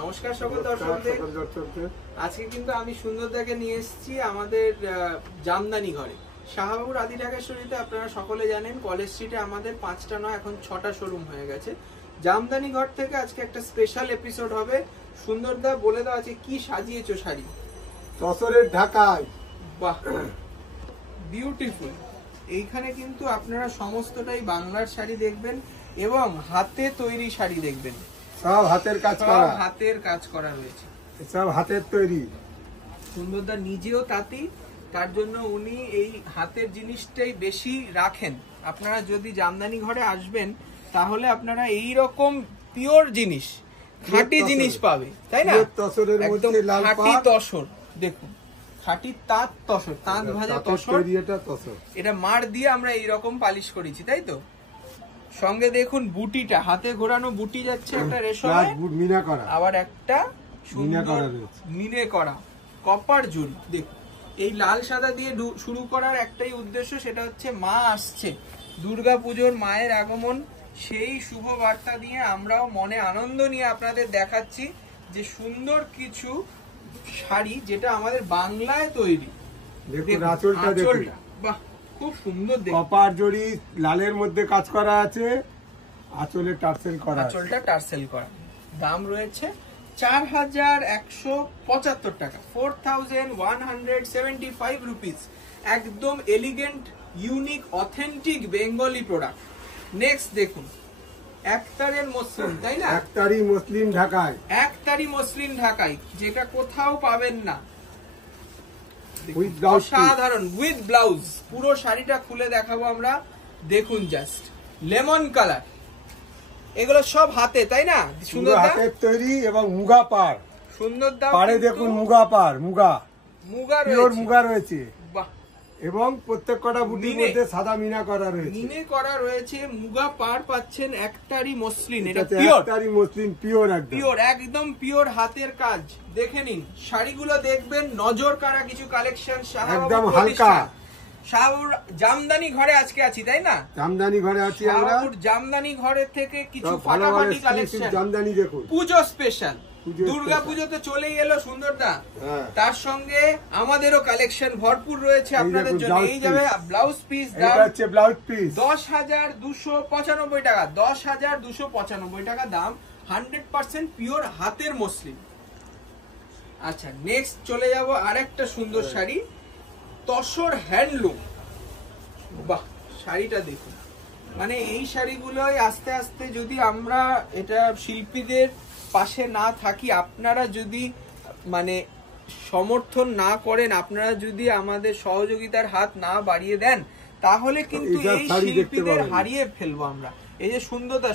নমস্কার সকল দর্শকদের। আজকে কিন্তু আমি সুন্দরদাকে নিয়ে এসেছি আমাদের জামদানি ঘরে, শাহবাবুর আদি ঢাকেশ্বরীতে। আপনারা সকলে জানেন কলেজ স্ট্রিটে আমাদের 5টা নয় এখন 6টা শোরুম হয়ে গেছে। জামদানি ঘর থেকে আজকে একটা স্পেশাল এপিসোড হবে। সুন্দরদা বলে দাও আছে কি সাজিয়েছো শাড়ি? তসরের ঢাকায়, বাহ বিউটিফুল। এইখানে কিন্তু আপনারা সমস্তটাই বাংলার শাড়ি দেখবেন এবং হাতে তৈরি শাড়ি দেখবেন। সব হাতের কাজ করা, হাতের কাজ করা রয়েছে, সব হাতের তৈরি। সুন্দরদা নিজেও তাঁতি, তার জন্য উনি এই হাতের জিনিসটাই বেশি রাখেন। আপনারা যদি জামদানি ঘরে আসবেন তাহলে আপনারা এই রকম পিওর জিনিস, খাঁটি জিনিস পাবে, তাই না? তসরের মধ্যে লাল খাঁটি পাড়, তসর, দেখুন খাঁটি তাঁত তসর, তাঁত ভাজা তসর। এটা মাড় দিয়ে আমরা এই রকম পালিশ করেছি, তাই তো? সঙ্গে দেখুন বুটিটা, হাতে ঘোরানো বুটি যাচ্ছে একটা রেশমে, মিনা করা, আবার একটা মিনে করা কপার জড়ি। দেখুন এই লাল সাদা দিয়ে শুরু করার একটাই উদ্দেশ্য, সেটা হচ্ছে মা আসছে, দুর্গাপুজোর মায়ের আগমন। সেই শুভ বার্তা দিয়ে আমরাও মনে আনন্দ নিয়ে আপনাদের দেখাচ্ছি যে সুন্দর কিছু শাড়ি যেটা আমাদের বাংলায় তৈরি। দেখুন আঁচলটা দেখুন, বাহ খুব সুন্দর, কপার জড়ি লালের মধ্যে কাজ করা আছে, আঁচলে টার্সেল করা, আঁচলটা টার্সেল করা। দাম রয়েছে 4175 টাকা, 4175 রুপিস। একদম elegant, unique, authentic Bengali product. Next দেখুন একতারের মসলিন, তাই না? একতারি মসলিন ঢাকায়, একতারি মসলিন ঢাকায়, যেটা কোথাও পাবেন না। অসাধারণ, উইথ ব্লাউজ। পুরো শাড়িটা খুলে দেখাবো আমরা। দেখুন জাস্ট লেমন কালার, এগুলো সব হাতে, তাই না? সুন্দর হাতের তৈরি এবং মুগা পাড়। সুন্দর দাম পাড়ে দেখুন মুগা পাড়, মুগা পিওর মুগা রয়েছে। বাহ, এবং প্রত্যেক কটা বুটির মধ্যে সাদা মিনা করা রয়েছে, মিনে করা রয়েছে। মুগা পাড় পাচ্ছেন একতারি মসলিন, এটা পিওর একতারি মসলিন, পিওর একদম পিওর হাতের কাজ। দেখে নিন শাড়িগুলো, দেখবেন নজর কাড়া কিছু কালেকশন। একদম হালকা। শাহবাবুর জামদানি ঘরে আজকে আছি, তাই না? জামদানি ঘরে আছি আমরা। জামদানি ঘরের থেকে কিছু ফাটাফাটি কালেকশন, জামদানি দেখুন, পুজো স্পেশাল। দুর্গা পুজো তো চলেই এলো সুন্দরদা, তার সঙ্গে আমাদেরও কালেকশন ভরপুর রয়েছে আপনাদের জন্য। এই যাবে ব্লাউজ পিস, দাম হচ্ছে ব্লাউজ পিস 10,295 টাকা, 10,295 টাকা দাম। 100% পিওর হাতের মসলিন। আচ্ছা নেক্সট চলে যাব আরেকটা সুন্দর শাড়ি, তসর হ্যান্ডলুম। বাহ শাড়িটা দেখুন, মানে এই শাড়িগুলোই আস্তে আস্তে যদি আমরা এটা শিল্পীদের পাশে না থাকি, আপনারা যদি মানে সমর্থন না করেন, আপনারা যদি আমাদের সহযোগিতার হাত না বাড়িয়ে দেন, তাহলে কিন্তু এই শিল্পীদের হারিয়ে ফেলবো আমরা। এই যে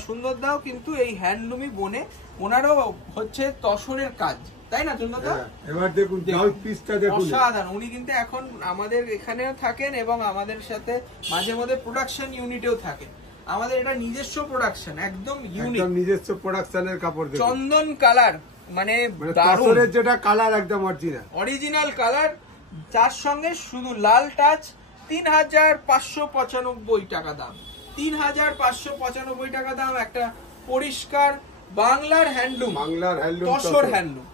সুন্দরদাও কিন্তু এই হ্যান্ডলুমই বনে, ওনারও হচ্ছে তসরের কাজ, তাই না সুন্দরদা? এবার দেখুন ব্লাউজ পিসটা দেখুন, অসাধারণ। উনি কিন্তু এখন আমাদের এখানেও থাকেন এবং আমাদের সাথে মাঝে মধ্যে প্রোডাকশন ইউনিটেও থাকেন। আমাদের এটা নিজস্ব প্রোডাকশন, একদম ইউনিক, নিজস্ব প্রোডাকশনের কাপড়। চন্দন কালার, মানে তসরের যেটা কালার একদম অরিজিনাল কালার, তার সঙ্গে শুধু লাল টাচ। 3,595 টাকা দাম, 3,595 টাকা দাম। একটা পরিষ্কার বাংলার হ্যান্ডলুম, তসর হ্যান্ডলুম।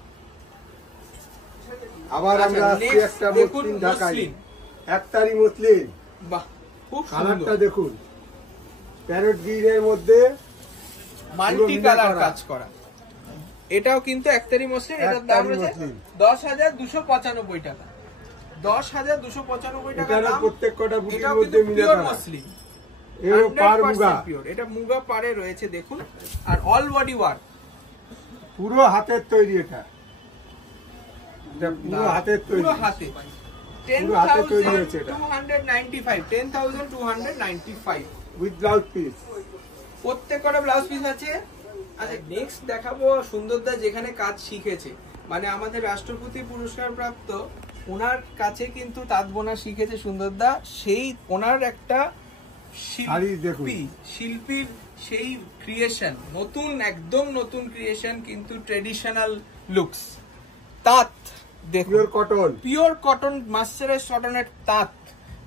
আবার আমরা একটা মসলিন ঢাকাই, একতারি মসলিন। বাহ খুব কালারটা দেখুন, প্যারট গ্রিনের মধ্যে মাল্টি কালার কাজ করা। এটাও কিন্তু একতারি মসলিন। এটার দাম রয়েছে 10,295 টাকা, 10,295 টাকা দাম। প্রত্যেক কটা বুটির মধ্যে মিনা করা মসলিন, এর পাড় মুগা, এটা মুগা পাড়ে রয়েছে দেখুন। আর অল বডি ওয়ার্ক, পুরো হাতের তৈরি। এটা পুরো হাতের তৈরি, পুরো হাতে। 10,295, 10,295 উইথ ব্লাউজ পিস। প্রত্যেক কটা ব্লাউজ পিস আছে। আচ্ছা নেক্সট দেখাবো সুন্দরদা যেখানে কাজ শিখেছে, মানে আমাদের রাষ্ট্রপতি পুরস্কার প্রাপ্ত, ওনার কাছে কিন্তু তাঁত বোনা শিখেছে সুন্দরদা। সেই ওনার একটা শিল্পীর সেই ক্রিয়েশন, নতুন একদম নতুন ক্রিয়েশন, কিন্তু ট্রেডিশনাল লুকস। তাঁত দেখুন, পিওর কটন মার্সারাইজড কটনের তাঁত,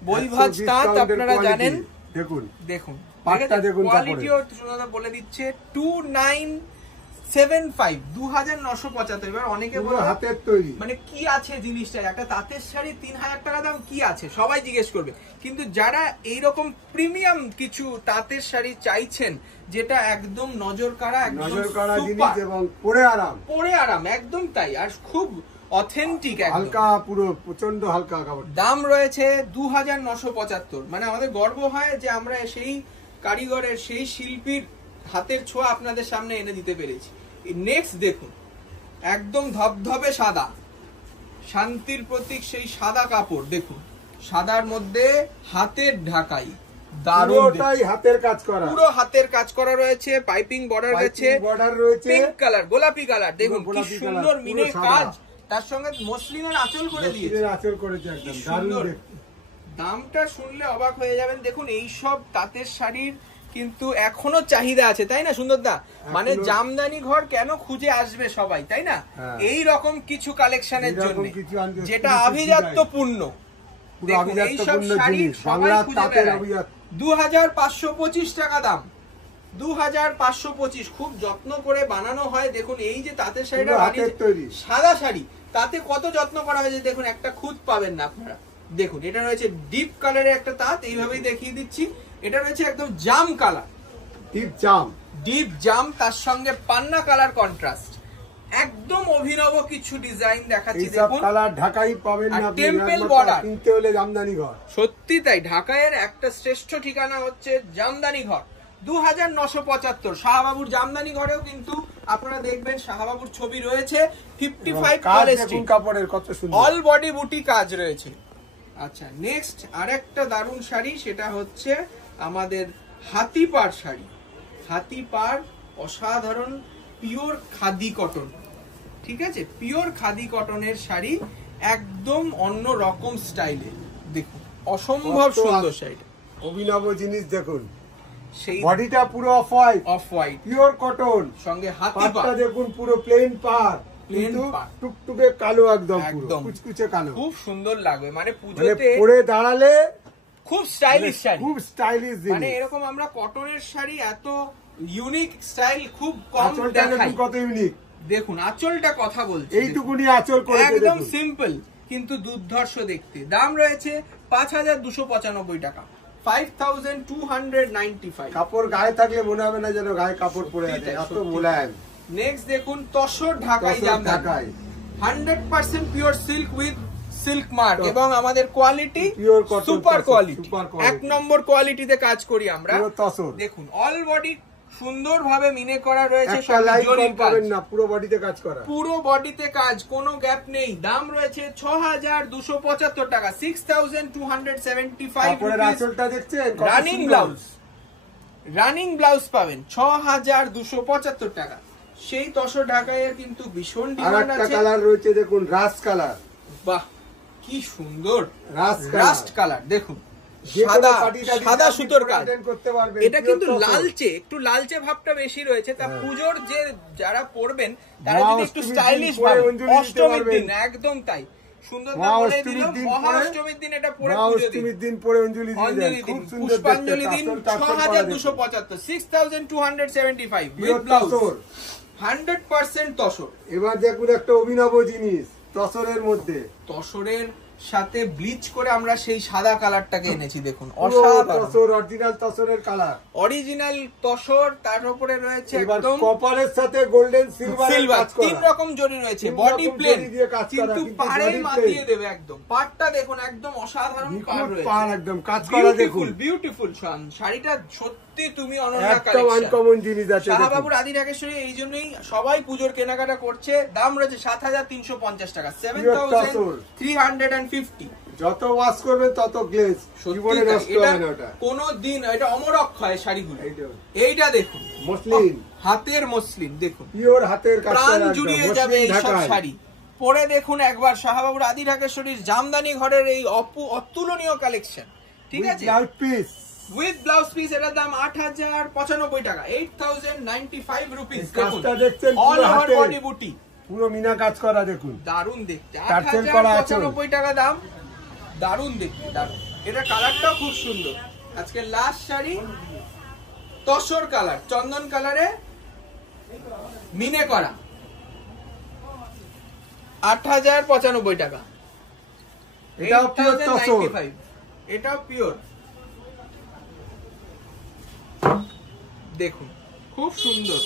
বই ভাজ তাঁত, আপনারা জানেন দেখুন দেখুন পাটটা দেখুন, কোয়ালিটিও সুন্দর বলে দিচ্ছে 2975 2975। এবার অনেকে পুরো বলে হাতের তৈরি, মানে কি আছে জিনিসটা, একটা তাঁতের শাড়ি 3000 টাকা দাম, কি আছে সবাই জিজ্ঞেস করবে। কিন্তু যারা এইরকম প্রিমিয়াম কিছু তাঁতের শাড়ি চাইছেন, যেটা একদম নজর কাড়া, একদম নজর কাড়া জিনিস সুপার, এবং পরে আরাম, পরে আরাম, একদম তাই, আর খুব অথেন্টিক, হালকা, পুরো প্রচন্ড হালকা কাপড়। দাম রয়েছে 2975। মানে আমাদের গর্ব হয় যে আমরা সেই কারিগরের, সেই শিল্পীর হাতের ছোঁয়া আপনাদের সামনে এনে দিতে পেরেছি। নেক্সট দেখুন, একদম ধবধবে সাদা, শান্তির প্রতীক সেই সাদা কাপড়। দেখুন সাদার মধ্যে হাতের ঢাকাই, পুরোটাই হাতের কাজ করা, পুরো হাতের কাজ করা রয়েছে, পাইপিং বর্ডার রয়েছে, বর্ডার রয়েছে, পিঙ্ক কালার, গোলাপি কালার। দেখুন কি গোলাপি সুন্দর কালার, মিনে পুরো সাদা। কাজ, তার সঙ্গে মসলিনের আঁচল করে দিয়েছে, আঁচল করেছে, একদম কি দারুণ সুন্দর। দেখতে। দামটা শুনলে অবাক হয়ে যাবেন। দেখুন এই সব তাঁতের শাড়ির কিন্তু এখনো চাহিদা আছে, তাই না সুন্দরদা? মানে জামদানি ঘর কেন খুঁজে আসবে সবাই, তাই না? এই রকম কিছু কালেকশনের জন্য, যেটা আভিজাত্যপূর্ণ। দেখুন এই সব শাড়ি সবাই খুঁজে বেড়ায়। 2525 টাকা দাম, 2525। খুব যত্ন করে বানানো হয়। দেখুন এই যে তাঁতের শাড়িটা তৈরি, সাদা শাড়ি, তাতে কত যত্ন করা হয়েছে দেখুন, একটা খুঁত পাবেন না আপনারা। দেখুন এটা রয়েছে ডিপ কালারের একটা তাঁত, এইভাবেই দেখিয়ে দিচ্ছি। এটা রয়েছে একদম জাম কালার, ডিপ জাম, তার সঙ্গে পান্না কালার কন্ট্রাস্ট, একদম অভিনব কিছু ডিজাইন দেখাচ্ছি। দেখুন কালার ঢাকাই পাবেন না, টেম্পল বর্ডার কিনতে হলে জামদানি ঘর। সত্যি তাই, ঢাকায়ের একটা শ্রেষ্ঠ ঠিকানা হচ্ছে জামদানি ঘর। 2975 শাহবাবুর জামদানি ঘরেও কিন্তু আপনারা দেখবেন শাহবাবুর ছবি রয়েছে। 55 কোয়ালিটি কাপড়ের কত সুন্দর, অল বডি বুটি কাজ রয়েছে। আচ্ছা নেক্সট আরেকটা দারুণ শাড়ি, সেটা হচ্ছে আমাদের হাতিপাড় শাড়ি। হাতিপাড় অসাধারণ পিওর খাদি কটন, ঠিক আছে, পিওর খাদি কটনের শাড়ি, একদম অন্য রকম স্টাইলে। দেখুন অসম্ভব সুন্দর শাড়িটা, অভিনব জিনিস। দেখুন সেই বডিটা পুরো অফ হোয়াইট পিওর কটন, সঙ্গে হাতিপাড় দেখুন পুরো প্লেন পাড়, কিন্তু টুকটুকে কালো, একদম কুচকুচে কালো, খুব সুন্দর লাগবে। মানে পুজোতে পরে দাঁড়ালে খুব স্টাইলিশ শাড়ি, খুব স্টাইলিশ। মানে এরকম আমরা কটনের শাড়ি এত ইউনিক স্টাইল খুব কম দেখাই। কত ইউনিক দেখুন আঁচলটা কথা বলছে, এইটুকুনি আঁচল করে, একদম সিম্পল কিন্তু দুর্ধর্ষ দেখতে। দাম রয়েছে 5295 টাকা, 5295। কাপড় গায়ে থাকলে মনে হবে না যেন গায়ে কাপড় পরে আছে, এত মোলায়েম। নেক্সট দেখুন তসর ঢাকাই Jamdani, 100% pure silk with silk mark, এবং আমাদের কোয়ালিটি সুপার কোয়ালিটি, এক নম্বর কোয়ালিটিতে কাজ করি আমরা। দেখুন অল বডি সুন্দরভাবে মিনে করা রয়েছে, পুরো বডিতে কাজ করা, পুরো বডিতে কাজ, কোনো গ্যাপ নেই। দাম রয়েছে 6275 টাকা, 6275 দেখছেন। রানিং ব্লাউজ, রানিং ব্লাউজ পাবেন 6275 টাকা। সেই তসর ঢাকাইয়ের কিন্তু ভীষণ ডিমান্ড আছে। কালার রয়েছে দেখুন, রাস্ট কালার, বাহ কি সুন্দর রাস্ট কালার। দেখুন সাদা সুতোর কাজ, এটা কিন্তু লালচে, একটু লালচে ভাবটা বেশি রয়েছে। তা পুজোর যে যারা পরবেন তারা যদি একটু স্টাইলিশ ভাবে, অষ্টমীর দিন একদম তাই সুন্দরতা বলে দিলাম, মহাষ্টমীর দিন এটা পরে অঞ্জলি দিন, পুষ্পাঞ্জলি দিন। 6275, 6275 উইথ ব্লাউজ, 100% তসর। এবার দেখুন একটা অভিনব জিনিস তসরের মধ্যে, তসরের সাথে ব্লিচ করে আমরা সেই সাদা কালারটাকে এনেছি। দেখুন অসাধারণ অরিজিনাল তসরের কালার, অরিজিনাল তসর, তার উপরে রয়েছে একদম কপারের সাথে গোল্ডেন সিলভার, তিন রকম জরি রয়েছে, বডি প্লেন কিন্তু পাড়ে মাতিয়ে দেবে একদম। পাড়টা দেখুন একদম অসাধারণ পাড় রয়েছে, একদম কাজ করা, দেখুন বিউটিফুল। শাড়িটা সত্যি তুমি অনন্য কালেকশন, আনকমন জিনিস আছে। শাহবাবুর আদি ঢাকেশ্বরী এই জন্যই সবাই পুজোর কেনাকাটা করছে। দাম রয়েছে 7350 টাকা, 7350। যত ওয়াশ করবেন তত গ্লেজ, জীবনে নষ্ট হবে না ওটা কোনো দিন। এটা অমর অক্ষয় শাড়িগুলো, এইটা দেখুন মসলিন, হাতের মসলিন, দেখুন পিওর হাতের কাজ, প্রাণ জুড়িয়ে যাবে এই সব শাড়ি পরে। দেখুন একবার শাহবাবুর আদি ঢাকেশ্বরীর জামদানি ঘরের এই অতুলনীয় কালেকশন, ঠিক আছে, উইথ ব্লাউজ পিস। এটার দাম 8095 টাকা, 8095 রুপিস। দেখুন অল ওভার বডি বুটি, পুরো মিনা কাজ করা, দেখুন দারুণ দেখতে। 8095 টাকা দাম, দারুণ দেখতে, দারুণ। এটা কালারটাও খুব সুন্দর, আজকে লাস্ট শাড়ি তসর কালার, চন্দন কালারে মিনে করা, 8095 টাকা। এটাও পিওর তসর, 8095, এটাও পিওর। দেখুন খুব সুন্দর,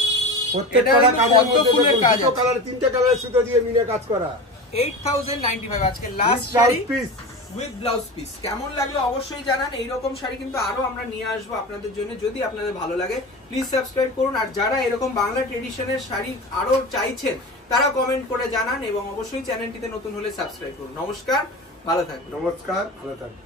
প্রত্যেক এটা করা কিন্তু কাজের পদ্ম মধ্যে ফুলের দেখুন কাজ দুটো আছে। কালার, তিনটে কালারের সুতো দিয়ে মিনে কাজ করা। 8095 আজকে last With sari blouse piece। With blouse piece. কেমন লাগলো অবশ্যই জানান। এইরকম শাড়ি কিন্তু আরো আমরা নিয়ে আসবো আপনাদের জন্য। যদি আপনাদের ভালো লাগে প্লিজ সাবস্ক্রাইব করুন, আর যারা এরকম বাংলা ট্রেডিশনের শাড়ি আরো চাইছেন তারা কমেন্ট করে জানান, এবং অবশ্যই চ্যানেলটিতে নতুন হলে সাবস্ক্রাইব করুন। নমস্কার, ভালো থাকবেন। নমস্কার, ভালো থাকবেন।